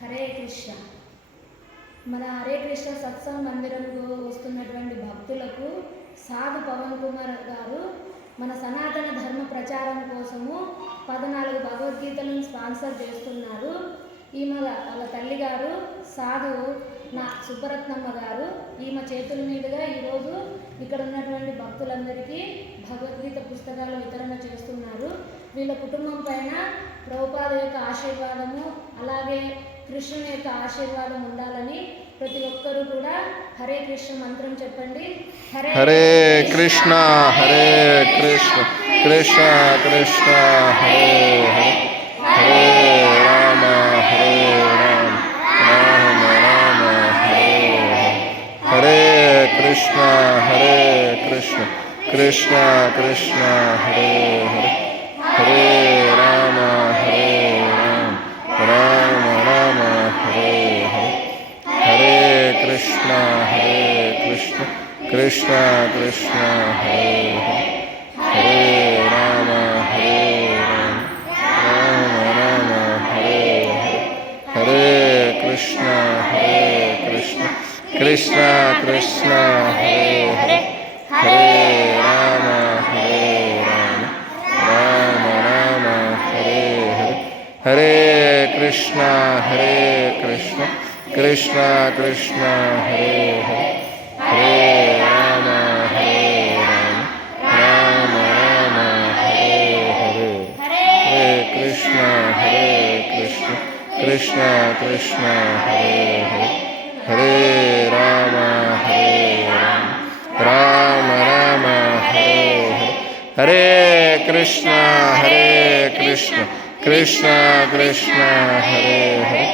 హరే కృష్ణ. మన హరే కృష్ణ సత్సంగ్ మందిరంకు వస్తున్నటువంటి భక్తులకు సాధు పవన్ కుమార్ గారు మన సనాతన ధర్మ ప్రచారం కోసము 14 భగవద్గీతలను స్పాన్సర్ చేస్తున్నారు. ఈమె వాళ్ళ తల్లి గారు సాధు నా సుబ్బరత్నమ్మ గారు. ఈమె చేతుల మీదుగా ఈరోజు ఇక్కడ ఉన్నటువంటి భక్తులందరికీ భగవద్గీత పుస్తకాలు వితరణ చేస్తున్నారు. వీళ్ళ కుటుంబం పైన ప్రభుపాద యొక్క ఆశీర్వాదము, అలాగే కృష్ణుని యొక్క ఆశీర్వాదం ఉండాలని ప్రతి ఒక్కరూ కూడా హరే కృష్ణ మంత్రం చెప్పండి. హరే కృష్ణ హరే కృష్ణ కృష్ణ కృష్ణ హరే హరే, హరే రామ హరే రామ రామ రామ హరే హరే, హరే కృష్ణ హరే కృష్ణ కృష్ణ కృష్ణ హరే హరే, హరే రామ హరే రామ రామ రామ హరే హరే, హరే కృష్ణ హరే కృష్ణ కృష్ణ కృష్ణ హరే హరే, హరే రామ హరే రామ రామ రామ హరే హరే, హరే కృష్ణ హరే కృష్ణ కృష్ణ కృష్ణ హరే హరే, హరే రామ హరే రామ రామ రామ హరే హరే, హరే కృష్ణ హరే కృష్ణ కృష్ణ కృష్ణ హరే హరే, హరే రామ హరే రామ రామ రామ హరే హరే, హరే కృష్ణ హరే కృష్ణ కృష్ణ కృష్ణ హరే హరే, హరే రామ హరే రామ రామ రామ హరే హరే, హరే కృష్ణ హరే కృష్ణ కృష్ణ కృష్ణ హరే హరే,